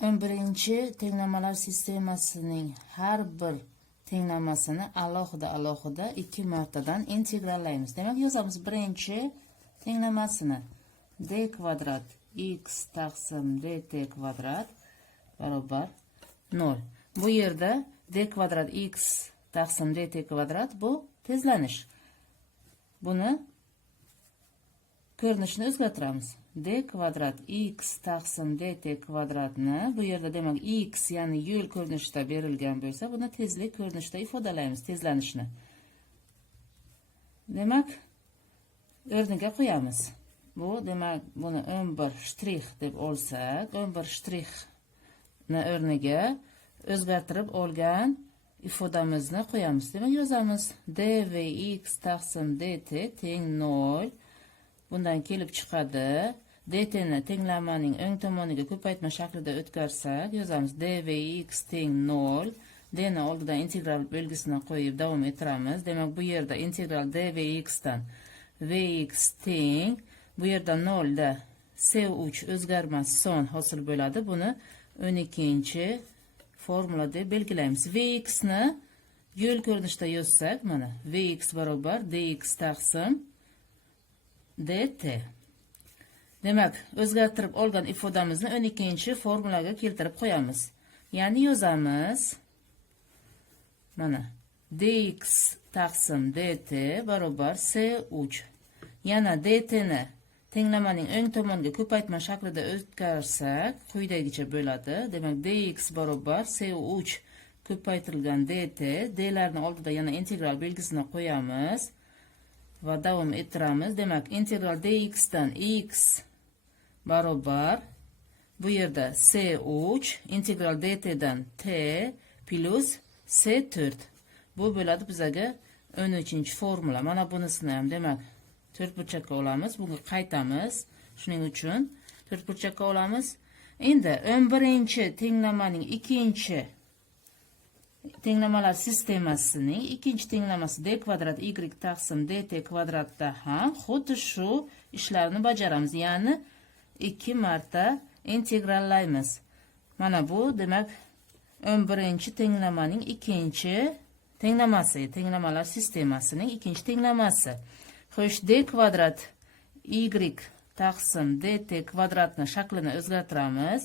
11 tenglamalar sistemasining har bir tenglamasini alohida 2 martadan integrallaymiz. Demak, yozamiz birinchi tenglamasini d kvadrat x taqsim dt kvadrat barobar 0. Bu yerda d kvadrat x taqsim dt kvadrat bu tezlanish. Buni ko'rinishini o'zgartiramiz. D kvadrat x taqsim dt kvadratni bu yerda demak x ya'ni yo'l ko'rinishida berilgan bo'lsa, buni tezlik ko'rinishida ifodalaymiz, tezlanishni. Demak, o'rniga qo'yamiz. Bu demak buni 11 shtrix deb olsak, 11 shtrixni o'rniga o'zgartirib olgan ifodamizni qo'yamiz. Demak, yozamiz dvx taqsim dt teng 0. Bundan kelib chiqadi. dt ni tenglamaning o'ng tomoniga ko'paytma shaklida o'tkazsak, yozamiz dvx teng 0. d ni oldidan integral belgisini qo'yib davom ettiramiz. Demak, bu yerda integral dvx dan vx teng, bu yerda 0 da c3 o'zgarmas son hosil bo'ladi. Buni 12-chi formula deb belgilaymiz. Vx ni yo'l ko'rinishida yozsak, mana vx barobar dx taqsim dt. Demak, o'zgartirib olgan ifodamizni 12-chi formulaga keltirib qo'yamiz. Ya'ni yozamiz mana dx taqsim dt barobar c3. Yana dt ni tenglamaning o'ng tomoniga ko'paytma shaklida o'tkazsak, quyidagicha bo'ladi. Demak, dx barobar c3 ko'paytirilgan dt. d larni oldida yana integral belgisini qo'yamiz va davom ettiramiz. Demak, integral dx dan x barobar bu yerda c3 integral dt dan t plus c4. Bu bo'ladi bizaga 13-formula. Mana bunisini ham demak to'rtburchakka olamiz. Bunga qaytamiz. Shuning uchun to'rtburchakka olamiz. Endi 11-tenglamaning ikkinchi tenglamalar sistemasining ikkinchi tenglamasi d kvadrat y taqsim dt kvadratda ham xuddi shu ishlarni bajaramiz. Ya'ni 2 marta integrallaymiz. Mana bu demak 11-tenglamaning ikkinchi tenglamasi, tenglamalar sistemasining ikkinchi tenglamasi. Xo'sh, d kvadrat y taqsim dt kvadratni shaklini o'zgartiramiz.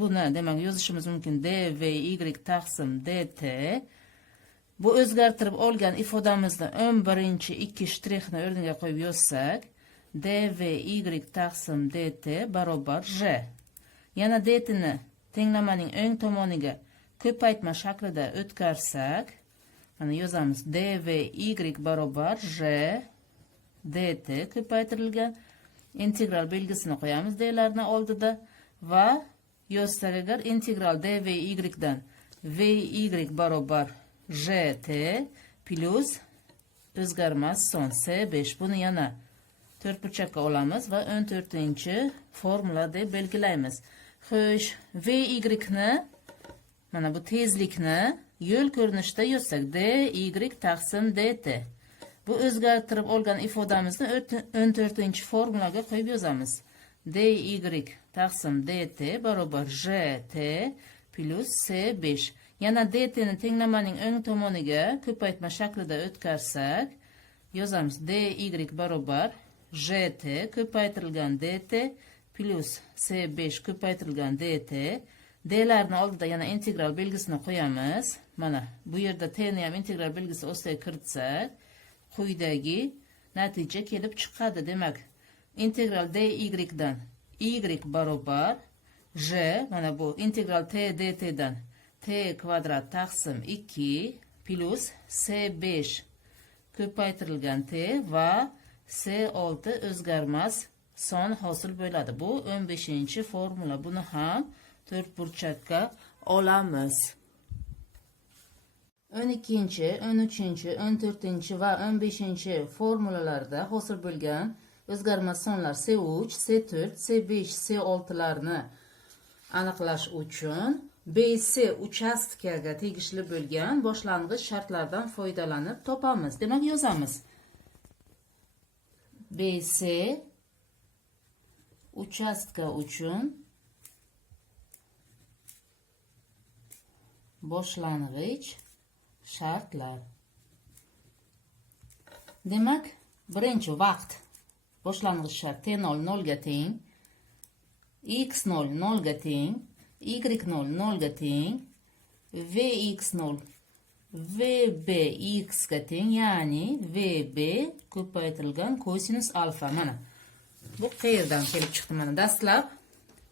Buni demak yozishimiz mumkin dvy taqsim dt. Bu o'zgartirib olgan ifodamizni 11-2 shtrixni o'rniga qo'yib yozsak, dvy taqsim dt barobar j. Yana dt ni tenglamaning o'ng tomoniga ko'paytma shaklida o'tkazsak, mana yozamiz dvy barobar j dt ko'paytirilgan. Integral belgisini qo'yamiz d larni oldida va yozsak agar integral dvy dan vy barobar jt plus o'zgarmas son c5. Buni yana to'rtburchakka olamiz va 14-chi formula deb belgilaymiz. Xo'sh, vy ni mana bu tezlikni yo'l ko'rinishida yozsak dy taqsim dt. Bu o'zgartirib olgan ifodamizni 14-chi formulaga qo'yib yozamiz. dy taqsim dt barobar jt plus c5. Yana dt ni tenglamaning o'ng tomoniga ko'paytma shaklida o'tkazsak, yozamiz dy barobar jt ko'paytirilgan dt plus c5 ko'paytirilgan dt. d larni oldida yana integral belgisini qo'yamiz. Mana bu yerda t ni ham integral belgisi ostiga kiritsak, quyidagi natija kelib chiqadi. Demak, integral dy dan y barobar j, mana bu integral t dt dan t kvadrat taqsim 2 plus c5 ko'paytirilgan t va c6 o'zgarmas son hosil bo'ladi. Bu 15-formula. Buni ham to'rtburchakka olamiz. 12-chi, 13-chi, 14-chi va 15-formulalarda hosil bo'lgan o'zgarmas sonlar C3, C4, C5, C6larni aniqlash uchun BC uchastkaga tegishli bo'lgan boshlang'ich shartlardan foydalanib topamiz. Demak, yozamiz. BC uchastka uchun boshlang'ich shartlar. Demak, birinchi vaqt boshlang'ich shart t0 0 ga teng, x0 0 ga teng, y0 0 ga teng, vx0 vbx ga teng, ya'ni vb ko'paytirilgan kosinus alfa. Mana bu qayerdan kelib chiqdi? Mana dastlab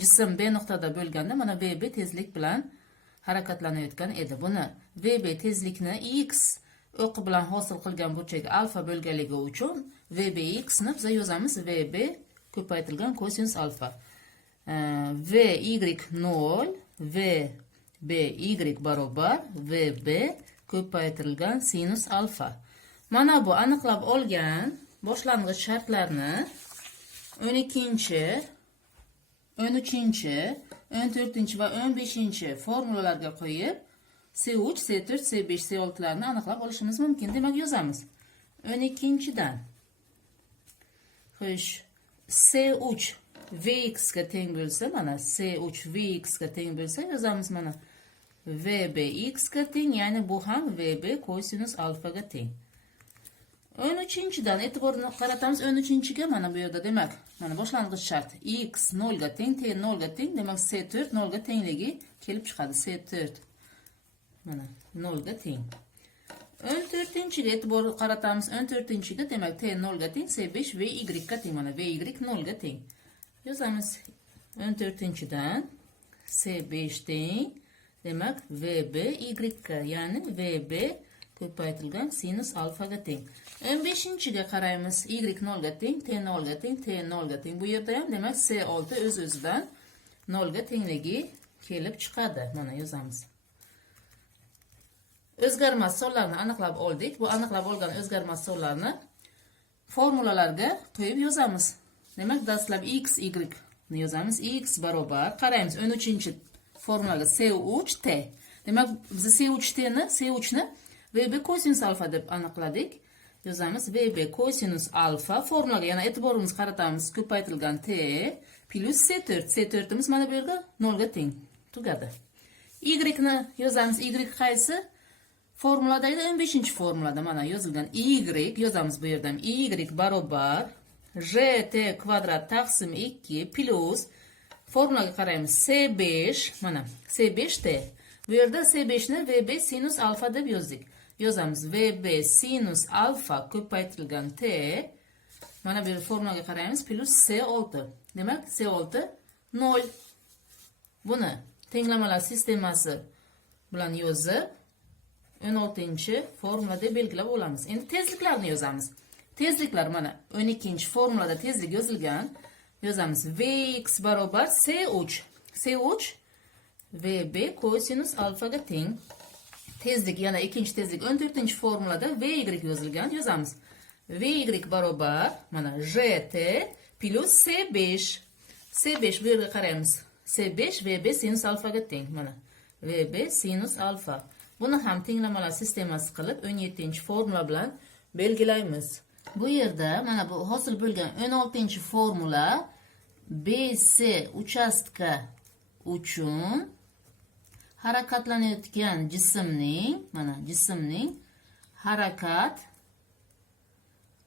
jism b nuqtada bo'lganda mana vb tezlik bilan harakatlanayotgan edi. Buni vb tezlikni x o'qi bilan hosil qilgan burchak alfa bo'lganligi uchun vbx ni biz yozamiz vb ko'paytirilgan kosinus alfa. vy0 vby barobar vb ko'paytirilgan sinus alfa. Mana bu aniqlab olgan boshlang'ich shartlarni 12-chi, 13-chi, 14-chi va 15-chi formulalarga qo'yib C3, C4, C5, C6 larni aniqlab olishimiz mumkin. Demak, yozamiz. 12-dan. Xo'sh, C3 Vx ga teng bo'lsa, mana C3 Vx ga teng bo'lsa, yozamiz mana VBx ga teng, ya'ni bu ham VB kosinus alfa ga teng. 13-dan e'tiborni qaratamiz 13-ga, mana bu yerda demak, mana boshlang'ich shart x 0 ga teng, t 0 ga teng, demak C4 0 ga tengligi kelib chiqadi. C4 mana 0 ga teng. 14-ga e'tibor qaratamiz 14-ga, demak t 0 ga teng, C5 vy ga teng, mana vy 0 ga teng. Yozamiz 14-dan C5 teng, demak VB y ga, ya'ni VB ko'paytirilgan sinus alfa ga teng. 15-ga qaraymiz, y 0 ga teng, t 0 ga teng, t 0 ga teng. Bu yerda ham demak C6 o'z-o'zidan 0 ga tengligi kelib chiqadi. Mana yozamiz. O'zgarmas sonlarni aniqlab oldik. Bu aniqlab olgan o'zgarmas sonlarni formulalarga qo'yib yozamiz. Demak, dastlab x, y ni yozamiz. X barobar, qaraymiz 13-chi formulaga C3 t. Demak, biz C3 ni VB kosinus alfa deb aniqladik. Yozamiz VB kosinus alfa. Formulaga yana e'tiborimizni qaratamiz. Ko'paytirilgan t plus C4. C4imiz mana bu yerga 0 ga teng. Tugadi. Y ni yozamiz. Y qaysi? Formuladagi 15-formulada mana yozilgan y yozamiz bu yerdan. Y barobar rt kvadrat taqsim 2 plus formulaga qaraymiz. C5 mana C5t. Bu yerda C5 ni VB sinus alfa deb yozdik. Yozamiz VB sinus alfa ko'paytirilgan t. Mana bu formulaga qaraymiz plus C6. Demak C6 0. Buni tenglamalar sistemasi bilan yozib 16-formulada belgilab olamiz. Endi tezliklarni yozamiz. Tezliklar mana 12-formulada tezlik yozilgan. Yozamiz Vx barobar C3. C3 VB kosinus alfa ga teng. Tezlik yana ikinchi tezlik 14-formulada Vy yozilgan. Yozamiz Vy barobar mana Rt plus C5. C5 bu yerga qaraymiz. C5 VB sinus alfa ga teng. Mana VB sinus alfa. Buni ham tenglamalar sistemasi qilib 17-formula bilan belgilaymiz. Bu yerda mana bu hosil bo'lgan 16-formula BC uchastka uchun harakatlanayotgan jismning harakat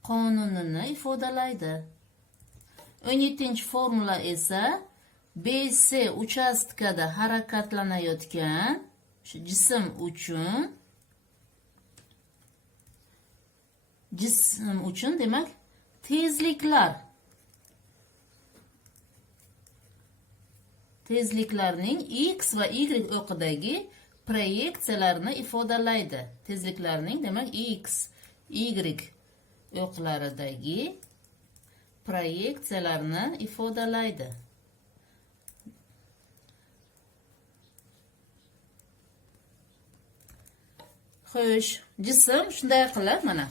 qonunini ifodalaydi. 17-formula esa BC uchastkada harakatlanayotgan jism uchun demak tezliklarning x va y o'qidagi proyeksiyalarini ifodalaydi. Tezliklarning demak x, y o'qlaridagi proyeksiyalarini ifodalaydi. Xo'sh, jism shunday qilib mana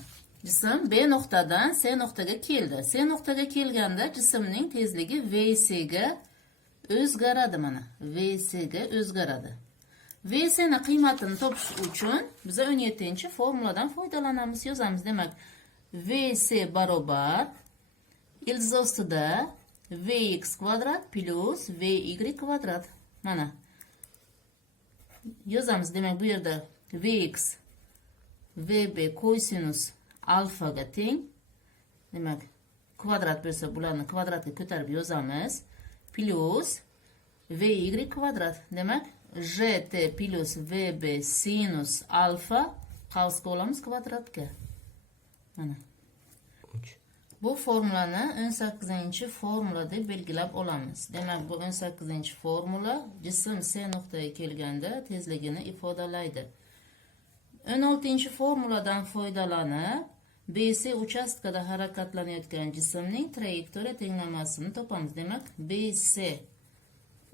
jism B nuqtadan C nuqtaga keldi. C nuqtaga kelganda jismning tezligi Vc ga o'zgaradi mana. Vc ga o'zgaradi. Vc ni qiymatini topish uchun biz 17-formuladan foydalanamiz. Yozamiz. Demak, Vc barobar ildiz ostida Vx kvadrat plus Vy kvadrat. Mana yozamiz. Demak, bu yerda vx vb kosinus alfaga teng. Demak, kvadrat bo'lsa, bularni kvadratga ko'tarib yozamiz. Plus vy kvadrat. Demak, gt plus vb sinus alfa qavsga olamiz kvadratga. Mana. Bu formulani 18-formula deb belgilab olamiz. Demak, bu 18-formula jism C nuqtaga kelganda tezligini ifodalaydi. 16-formuladan foydalanib BC uchastkada harakatlanayotgan jismning trayektoriya tenglamasini topamiz. Demak, BC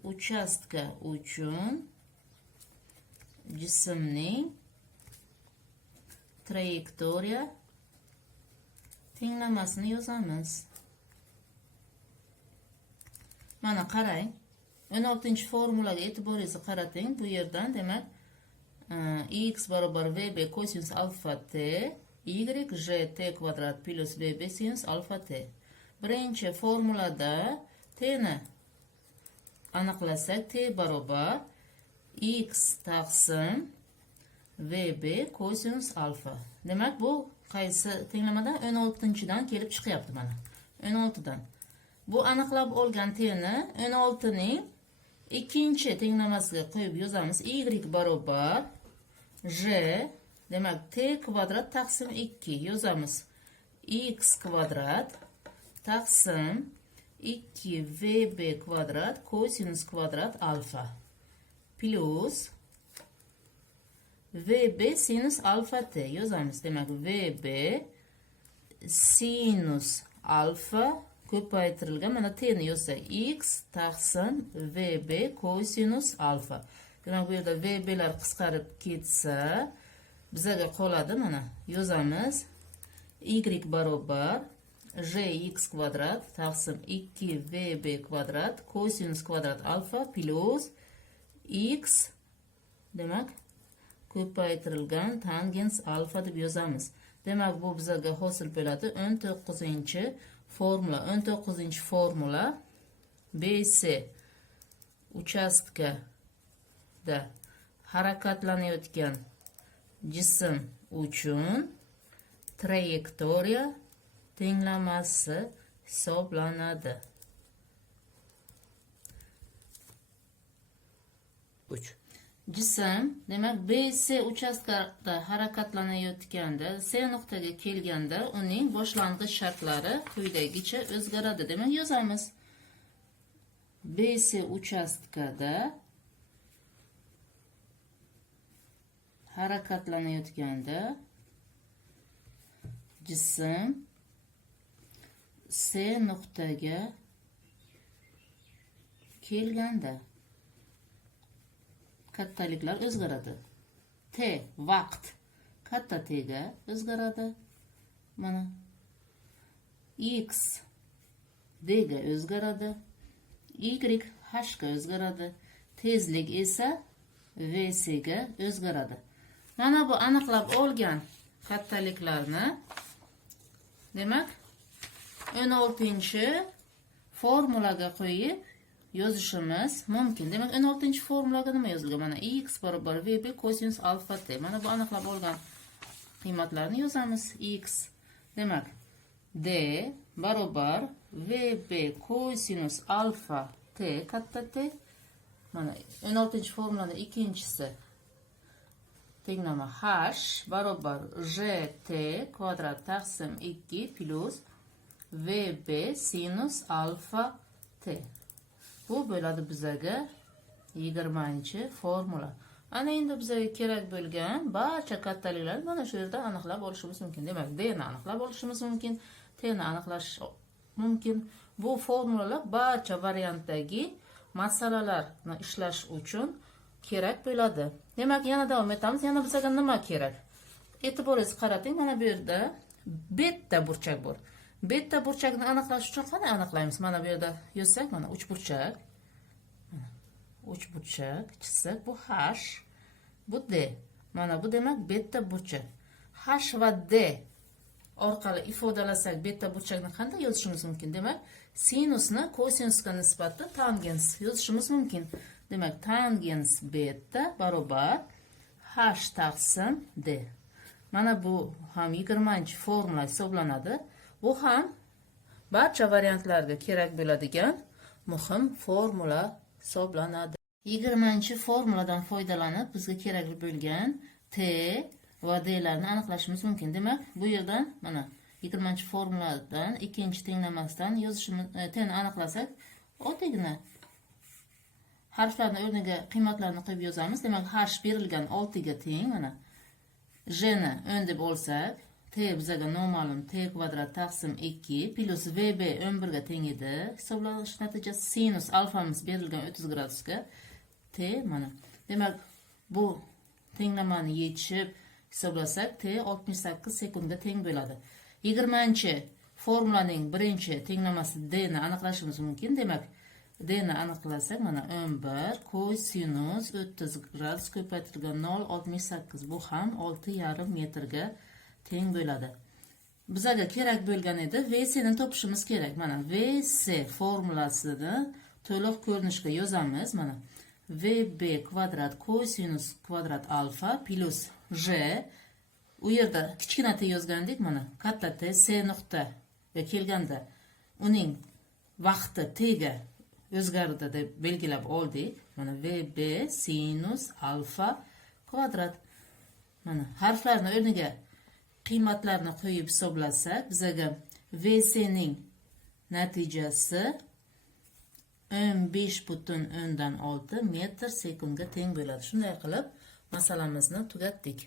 uchastka uchun jismning trayektoriya tenglamasini yozamiz. Mana qarang. 16-formulaga e'tiboringizni qarating. Bu yerdan demak x barobar vb kosinus alfa t y gt kvadrat plus vb sinus alfa t. Birinchi formulada t ni aniqlasak, t barobar x taqsim vb kosinus alfa. Demak, bu qaysi tenglamadan? 16-dan kelib chiqyapti mana. 16dan. Bu aniqlab olgan t ni 16 ning ikkinchi tenglamasiga qo'yib yozamiz. Y barobar j, demak, t kvadrat taqsim 2 yozamiz. X kvadrat taqsim 2 vb kvadrat kosinus kvadrat alfa plus vb sinus alfa t yozamiz. Demak, vb sinus alfa ko'paytirilgan, mana t ni yozsak, x taqsim vb kosinus alfa. Demak, bu yerda vblar qisqarib ketsa, bizaga qoladi, mana yozamiz. Y barobar jx kvadrat taqsim 2 vb kvadrat kosinus kvadrat alfa plus x, demak, ko'paytirilgan tangens alfa deb yozamiz. Demak, bu bizaga hosil bo'ladi 19-formula. 19-formula BC uchastkada harakatlanayotgan jism uchun trayektoriya tenglamasi hisoblanadi. 3. Jism, demak, BC uchastkada harakatlanayotganda C nuqtaga kelganda uning boshlang'ich shartlari quyidagicha o'zgaradi. Demak, yozamiz. BC uchastkada harakatlanayotganda jism C nuqtaga kelganda kattaliklar o'zgaradi. T vaqt katta T ga o'zgaradi. Mana X D ga o'zgaradi. Y H ga o'zgaradi. Tezlik esa VC ga o'zgaradi. Mana bu aniqlab olgan kattaliklarni demak 16-formulaga qo'yib yozishimiz mumkin. Demak, 16-formulaga nima yozilgan? Mana x barobar vb kosinus alfa t. Mana bu aniqlab olgan qiymatlarni yozamiz. X demak d barobar vb kosinus alfa t katta t. Mana 16-formulada ikkinchisi tenglama h barobar gt kvadrat taqsim 2 plus vb sinus alfa t. Bu bo'ladi bizaga 20-formula. Ana endi bizaga kerak bo'lgan barcha kattaliklarni mana shu yerda aniqlab olishimiz mumkin. Demak, d ni aniqlab olishimiz mumkin, t ni aniqlash mumkin. Bu formulalar barcha variantdagi masalalarni ishlash uchun kerak bo'ladi. Demak, yana davom etamiz. Yana bizaga nima kerak? E'tiboringizni qarating. Mana bu yerda beta burchak bor. Beta burchakni aniqlash uchun qanday aniqlaymiz? Mana bu yerda yozsak, mana 3 burchak. 3 burchak chizsak, bu h, bu d. Mana bu demak beta burchak. H va d orqali ifodalasak beta burchakni qanday yozishimiz mumkin? Demak, sinusni kosinusga nisbatan tangens yozishimiz mumkin. Demak, tangens beta barobar h taqsim d. Mana bu ham 20-formula hisoblanadi. Bu ham barcha variantlarga kerak bo'ladigan muhim formula hisoblanadi. 20-formuladan foydalanib bizga kerak bo'lgan t va d larni aniqlashimiz mumkin. Demak, bu yerdan mana 20-formuladan ikkinchi tenglamasdan yozishimiz t'ni aniqlasak, oddiygina harflarni o'rniga qiymatlarni qo'yib yozamiz. Demak, h berilgan 6 ga teng, mana j ni 10 deb olsak, t bizga noma'lum t kvadrat taqsim 2 plus vb 11 ga teng edi. Hisoblanish natijasi sinus alfamiz berilgan 30 gradusga t mana. Demak, bu tenglamani yechib hisoblasak, t 68 sekundga teng bo'ladi. 20-formulaning birinchi tenglamasi d ni aniqlashimiz mumkin. Demak, d ni aniqlasak, mana 11 kosinus 30 gradus ko'paytirilgan 0,68. Bu ham 6,5 metrga teng bo'ladi. Bizga kerak bo'lgan edi VC ni topishimiz kerak. Mana VC formulasini to'liq ko'rinishga yozamiz. Mana VB kvadrat kosinus kvadrat alfa plus J. U yerda kichkina t yozgandik, mana katta t C nuqta ga kelganda uning vaqti t ga o'zgardi deb belgilab oldik. Mana VB sinus alfa kvadrat. Mana harflarni o'rniga qiymatlarni qo'yib hisoblasak, bizga VC ning natijasi 15,6 metr sekundga teng bo'ladi. Shunday qilib masalamizni tugatdik.